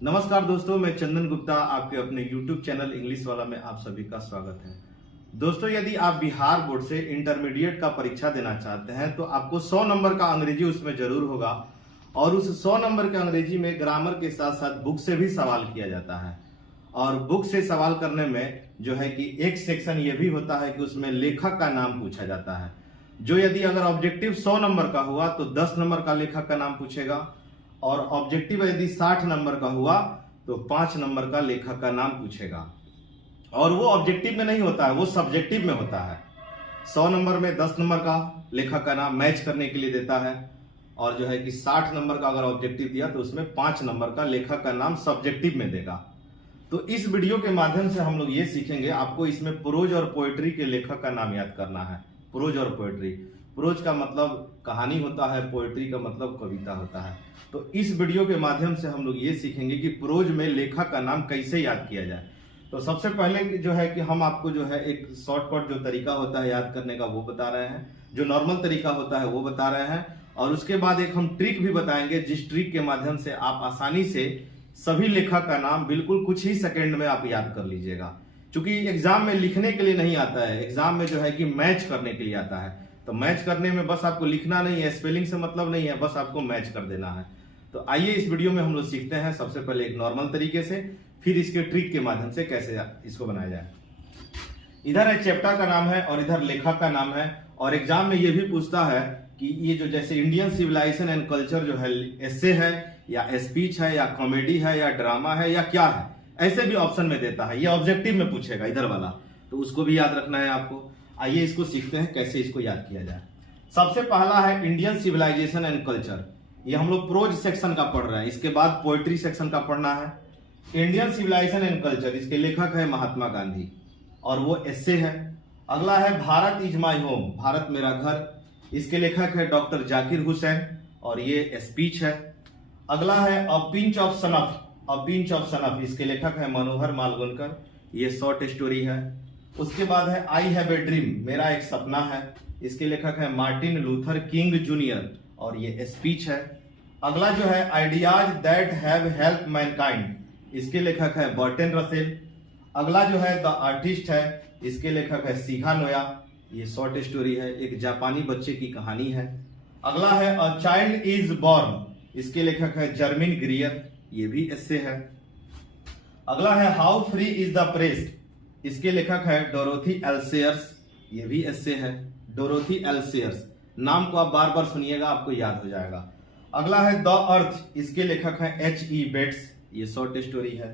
नमस्कार दोस्तों, मैं चंदन गुप्ता आपके अपने YouTube चैनल इंग्लिश वाला में आप सभी का स्वागत है। दोस्तों, यदि आप बिहार बोर्ड से इंटरमीडिएट का परीक्षा देना चाहते हैं तो आपको 100 नंबर का अंग्रेजी उसमें जरूर होगा और उस 100 नंबर के अंग्रेजी में ग्रामर के साथ साथ बुक से भी सवाल किया जाता है। और बुक से सवाल करने में जो है कि एक सेक्शन ये भी होता है कि उसमें लेखक का नाम पूछा जाता है। जो यदि अगर ऑब्जेक्टिव 100 नंबर का हुआ तो 10 नंबर का लेखक का नाम पूछेगा और ऑब्जेक्टिव यदि 60 नंबर का हुआ तो 5 नंबर का लेखक का नाम पूछेगा। और वो ऑब्जेक्टिव में नहीं होता है, वो सब्जेक्टिव में होता है। 100 नंबर में 10 नंबर का लेखक का नाम मैच करने के लिए देता है और जो है कि 60 नंबर का अगर ऑब्जेक्टिव दिया तो उसमें 5 नंबर का लेखक का नाम सब्जेक्टिव में देगा। तो इस वीडियो के माध्यम से हम लोग ये सीखेंगे, आपको इसमें प्रोज और पोएट्री के लेखक का नाम याद करना है। प्रोज और पोएट्री, प्रोज का मतलब कहानी होता है, पोएट्री का मतलब कविता होता है। तो इस वीडियो के माध्यम से हम लोग ये सीखेंगे कि प्रोज में लेखक का नाम कैसे याद किया जाए। तो सबसे पहले जो है कि हम आपको जो है एक शॉर्टकट जो तरीका होता है याद करने का वो बता रहे हैं, जो नॉर्मल तरीका होता है वो बता रहे हैं और उसके बाद एक हम ट्रिक भी बताएंगे, जिस ट्रिक के माध्यम से आप आसानी से सभी लेखक का नाम बिल्कुल कुछ ही सेकंड में आप याद कर लीजिएगा। क्योंकि एग्जाम में लिखने के लिए नहीं आता है, एग्जाम में जो है कि मैच करने के लिए आता है। तो मैच करने में बस आपको लिखना नहीं है, स्पेलिंग से मतलब नहीं है, बस आपको मैच कर देना है। तो आइए इस वीडियो में हम लोग सीखते हैं सबसे पहले एक नॉर्मल तरीके से, फिर इसके ट्रिक के माध्यम से कैसे इसको बनाया जाए। इधर है चैप्टर का नाम है और इधर लेखक का नाम है। और एग्जाम में ये भी पूछता है कि ये जो जैसे इंडियन सिविलाइजेशन एंड कल्चर जो है एस्से है या स्पीच है या कॉमेडी है या ड्रामा है या क्या है, ऐसे भी ऑप्शन में देता है। ये ऑब्जेक्टिव में पूछेगा इधर वाला, तो उसको भी याद रखना है आपको। आइए इसको सीखते हैं कैसे इसको याद किया जाए। सबसे पहला है इंडियन सिविलाइजेशन एंड कल्चर। ये हम लोग प्रोज सेक्शन का पढ़ रहे हैं, इसके बाद पोएट्री सेक्शन का पढ़ना है। इंडियन सिविलाइजेशन एंड कल्चर, इसके लेखक है महात्मा गांधी और वो एस्से है। अगला है Bharat is my home, Bharat मेरा घर, इसके लेखक है डॉक्टर जाकिर हुसैन और ये स्पीच है। अगला है a pinch of snuff, a pinch of snuff, इसके लेखक है मनोहर मालवणकर, ये शॉर्ट स्टोरी है। उसके बाद है आई हैव ए ड्रीम, मेरा एक सपना है, इसके लेखक है मार्टिन लूथर किंग जूनियर और ये स्पीच है। अगला जो है ideas that have help Mankind, इसके लेखक है बर्टन रसेल। अगला जो है द आर्टिस्ट है, इसके लेखक है सीहा नोया, ये शॉर्ट स्टोरी है, एक जापानी बच्चे की कहानी है। अगला है अ चाइल्ड इज बॉर्न, इसके लेखक है जर्मिन ग्रियर, ये भी एस्से है। अगला है how free is the press, इसके लेखक है डोरोथी एल्सेयर्स, ये भी एस्से है। डोरोथी एल्सेयर्स, नाम को आप बार बार सुनिएगा, आपको याद हो जाएगा। अगला है द अर्थ, इसके लेखक है H.E. बेट्स, ये शॉर्ट स्टोरी है।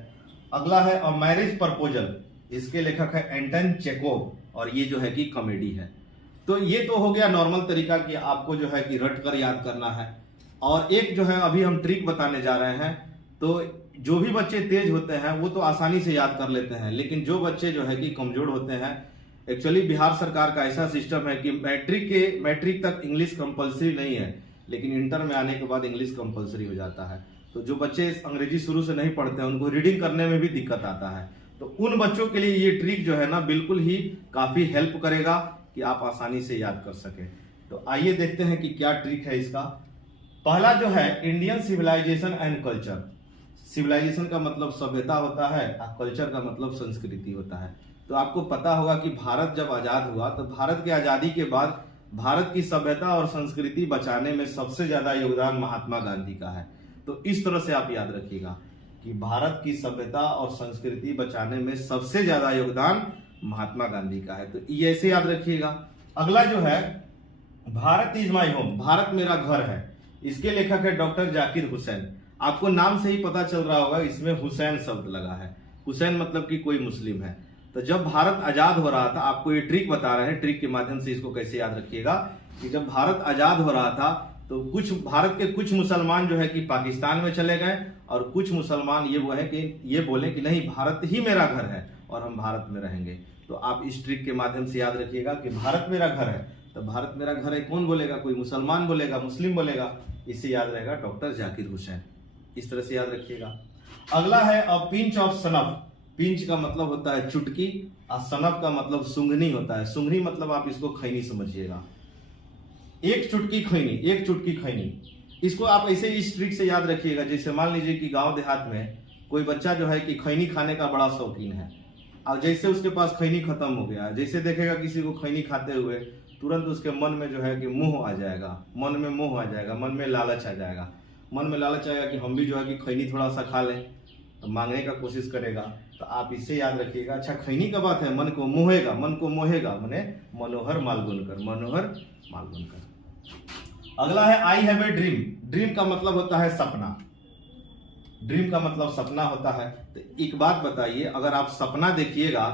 अगला है अ मैरिज प्रपोजल, इसके लेखक है एंटन चेकोव और ये जो है कि कॉमेडी है। तो ये तो हो गया नॉर्मल तरीका कि आपको जो है कि रट कर याद करना है। और एक जो है अभी हम ट्रिक बताने जा रहे हैं। तो जो भी बच्चे तेज होते हैं वो तो आसानी से याद कर लेते हैं, लेकिन जो बच्चे जो है कि कमजोर होते हैं, एक्चुअली बिहार सरकार का ऐसा सिस्टम है कि मैट्रिक तक इंग्लिश कंपलसरी नहीं है, लेकिन इंटर में आने के बाद इंग्लिश कंपलसरी हो जाता है। तो जो बच्चे अंग्रेजी शुरू से नहीं पढ़ते हैं उनको रीडिंग करने में भी दिक्कत आता है। तो उन बच्चों के लिए ये ट्रिक जो है ना बिल्कुल ही काफी हेल्प करेगा कि आप आसानी से याद कर सके। तो आइए देखते हैं कि क्या ट्रिक है इसका। पहला जो है Indian civilisation and culture. Civilisation का मतलब सभ्यता होता है और कल्चर का मतलब संस्कृति होता है। तो आपको पता होगा कि भारत जब आजाद हुआ तो भारत के आजादी के बाद भारत की सभ्यता और संस्कृति बचाने में सबसे ज्यादा योगदान महात्मा गांधी का है। तो इस तरह से आप याद रखिएगा कि भारत की सभ्यता और संस्कृति बचाने में सबसे ज्यादा योगदान महात्मा गांधी का है। तो ये ऐसे याद रखिएगा। अगला जो है Bharat is my home, Bharat मेरा घर है, इसके लेखक है डॉक्टर जाकिर हुसैन। आपको नाम से ही पता चल रहा होगा इसमें हुसैन शब्द लगा है। हुसैन मतलब कि कोई मुस्लिम है। तो जब भारत आजाद हो रहा था, आपको ये ट्रिक बता रहे हैं, ट्रिक के माध्यम से इसको कैसे याद रखिएगा कि जब भारत आजाद हो रहा था तो कुछ भारत के कुछ मुसलमान जो है कि पाकिस्तान में चले गए और कुछ मुसलमान ये बोले कि नहीं, भारत ही मेरा घर है और हम भारत में रहेंगे। तो आप इस ट्रिक के माध्यम से याद रखिएगा कि भारत मेरा घर है, तो भारत मेरा घर है कौन बोलेगा, कोई मुसलमान बोलेगा, मुस्लिम बोलेगा, इससे याद रहेगा डॉक्टर जाकिर हुसैन। इस तरह से याद रखिएगा। अगला है अ पिंच ऑफ सनफ। पिंच का मतलब होता है चुटकी और सनफ का मतलब सुंघनी होता है। सुंघनी मतलब आप इसको खैनी समझिएगा। एक चुटकी खैनी, एक चुटकी खैनी, इसको आप ऐसे इस ट्रिक से याद रखिएगा। जैसे मान लीजिए कि गांव देहात में कोई बच्चा जो है कि खैनी खाने का बड़ा शौकीन है, और जैसे उसके पास खैनी खत्म हो गया, जैसे देखेगा किसी को खैनी खाते हुए, तुरंत उसके मन में जो है कि मोह आ जाएगा, मन में मोह आ जाएगा, मन में लालच आ जाएगा, मन में लालच आएगा कि हम भी जो है कि खैनी थोड़ा सा खा लें, तो मांगने का कोशिश करेगा। तो आप इससे याद रखिएगा। अच्छा, खैनी का बात है, मन को मोहेगा, मन को मोहेगा माने मनोहर मालगुनकर, मनोहर मालगुनकर। अगला है I have a dream. Dream का मतलब होता है सपना, ड्रीम का मतलब सपना होता है। तो एक बात बताइए, अगर आप सपना देखिएगा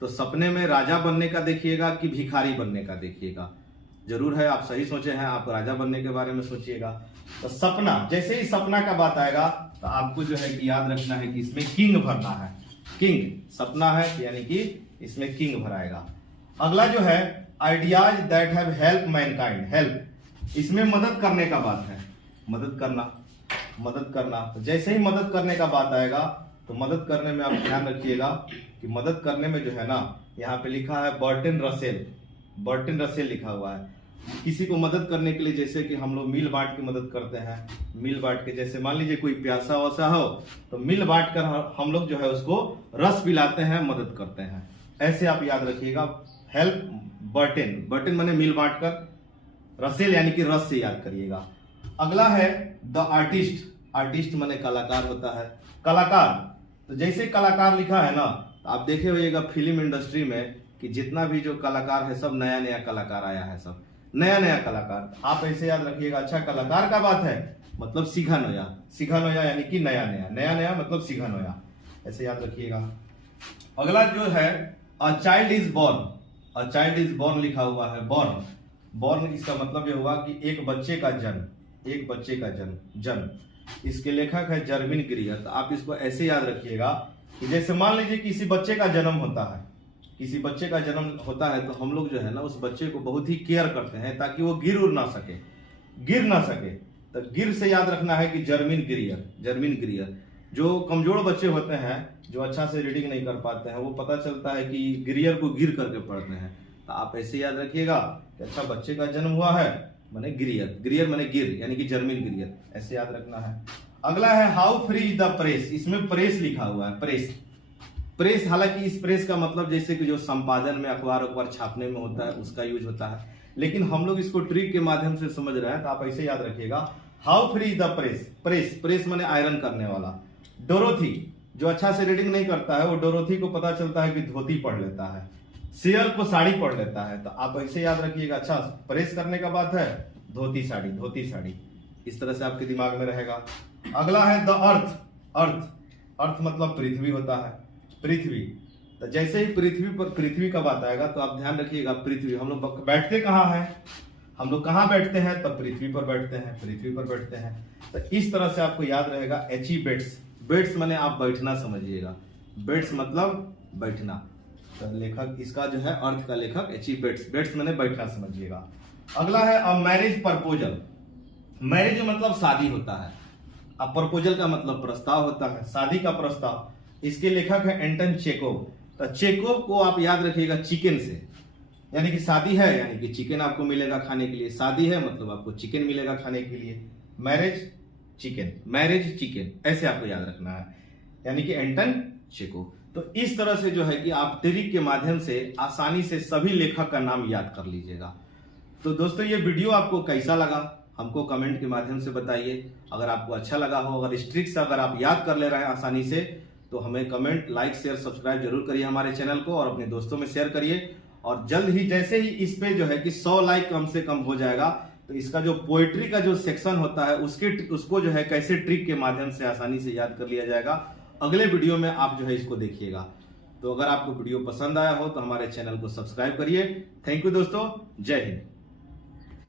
तो सपने में राजा बनने का देखिएगा कि भिखारी बनने का देखिएगा? जरूर है, आप सही सोचे हैं, आप राजा बनने के बारे में सोचिएगा। तो सपना, जैसे ही सपना का बात आएगा तो आपको जो है कि याद रखना है कि इसमें किंग भरना है। किंग सपना है यानी कि इसमें किंग भराएगा। अगला जो है ideas that have help Mankind. Help, इसमें मदद करने का बात है, मदद करना, मदद करना। तो जैसे ही मदद करने का बात आएगा तो मदद करने में आप ध्यान रखिएगा कि मदद करने में जो है ना, यहाँ पे लिखा है बर्टन रसेल, बर्टन रसेल लिखा हुआ है। किसी को मदद करने के लिए, जैसे कि हम लोग मिल बांट के मदद करते हैं, मिल बांट के, जैसे मान लीजिए कोई प्यासा वैसा हो तो मिल बांट कर हम लोग जो है उसको रस पिलाते हैं, मदद करते हैं। ऐसे आप याद रखिएगा। हेल्प बर्टन, बर्टन माने मिल बांट कर, रसेल यानी कि रस से याद करिएगा। अगला है द आर्टिस्ट। आर्टिस्ट माने कलाकार होता है, कलाकार। तो जैसे कलाकार लिखा है ना, तो आप देखे होइएगा फिल्म इंडस्ट्री में कि जितना भी जो कलाकार है सब नया नया कलाकार आया है, सब नया नया कलाकार। आप ऐसे याद रखिएगा। अच्छा, कलाकार का बात है मतलब सीखा नया, सीखा नया यानी कि नया नया, नया नया मतलब सीखा नया, ऐसे याद रखिएगा। अगला जो है a child is born. A child is born लिखा हुआ है, बोर्न, बोर्न इसका मतलब ये हुआ कि एक बच्चे का जन्म, एक बच्चे का जन्म, जन्म। इसके लेखक है जर्मिन ग्रियर। तो आप इसको ऐसे याद रखिएगा कि जैसे मान लीजिए किसी बच्चे का जन्म होता है, किसी बच्चे का जन्म होता है तो हम लोग जो है ना उस बच्चे को बहुत ही केयर करते हैं ताकि वो गिर उड़ ना सके, गिर ना सके। तो गिर से याद रखना है कि जर्मिन ग्रियर, जर्मिन ग्रियर। जो कमजोर बच्चे होते हैं, जो अच्छा से रीडिंग नहीं कर पाते हैं, वो पता चलता है कि ग्रियर को गिर करके पढ़ते हैं। तो आप ऐसे याद रखिएगा कि अच्छा बच्चे का जन्म हुआ है माने ग्रियर, ग्रियर माने गिर यानी कि जर्मिन ग्रियर, ऐसे याद रखना है। अगला है how free is the press. इसमें प्रेस लिखा हुआ है, प्रेस, प्रेस। हालांकि इस प्रेस का मतलब जैसे कि जो संपादन में अखबार अखबार छापने में होता है उसका यूज होता है, लेकिन हम लोग इसको ट्रिक के माध्यम से समझ रहे हैं। तो आप ऐसे याद रखिएगा how free the press. Press, press माने आयरन करने वाला। डोरोथी, जो अच्छा से रीडिंग नहीं करता है वो डोरोथी को पता चलता है कि धोती पढ़ लेता है, सियल को साड़ी पढ़ लेता है। तो आप ऐसे याद रखिएगा। अच्छा, प्रेस करने का बात है, धोती साड़ी, धोती साड़ी, इस तरह से आपके दिमाग में रहेगा। अगला है द अर्थ। अर्थ, अर्थ मतलब पृथ्वी होता है, पृथ्वी। तो जैसे ही पृथ्वी पर, पृथ्वी का बात आएगा तो आप ध्यान रखिएगा पृथ्वी, हम लोग बैठते कहाँ हैं, हम लोग कहाँ बैठते हैं, तब पृथ्वी पर बैठते हैं, पृथ्वी पर बैठते हैं। तो इस तरह से आपको याद रहेगा। एची बेड्स, बेड्स माने आप बैठना समझिएगा, बेड्स मतलब बैठना। तो लेखक इसका जो है अर्थ का लेखक एची बेड्स, बेड्स माने बैठना समझिएगा। अगला है अ मैरिज प्रपोजल। मैरिज मतलब शादी होता है, अब प्रपोजल का मतलब प्रस्ताव होता है, शादी का प्रस्ताव। इसके लेखक है एंटन चेकोव। तो चेकोव को आप याद रखिएगा चिकन से, यानी कि शादी है यानी कि चिकन आपको मिलेगा खाने के लिए, शादी है मतलब आपको चिकन मिलेगा खाने के लिए। मैरिज चिकन, मैरिज चिकन, ऐसे आपको याद रखना है, यानी कि एंटन चेकोव। तो इस तरह से जो है कि आप ट्रिक के माध्यम से आसानी से सभी लेखक का नाम याद कर लीजिएगा। तो दोस्तों ये वीडियो आपको कैसा लगा हमको कमेंट के माध्यम से बताइए। अगर आपको अच्छा लगा हो, अगर इस ट्रिक से अगर आप याद कर ले रहे हैं आसानी से, तो हमें कमेंट, लाइक, शेयर, सब्सक्राइब जरूर करिए हमारे चैनल को और अपने दोस्तों में शेयर करिए। और जल्द ही जैसे ही इस पे जो है कि 100 लाइक कम से कम हो जाएगा तो इसका जो पोएट्री का जो सेक्शन होता है उसको जो है कैसे ट्रिक के माध्यम से आसानी से याद कर लिया जाएगा, अगले वीडियो में आप जो है इसको देखिएगा। तो अगर आपको वीडियो पसंद आया हो तो हमारे चैनल को सब्सक्राइब करिए। थैंक यू दोस्तों, जय हिंद।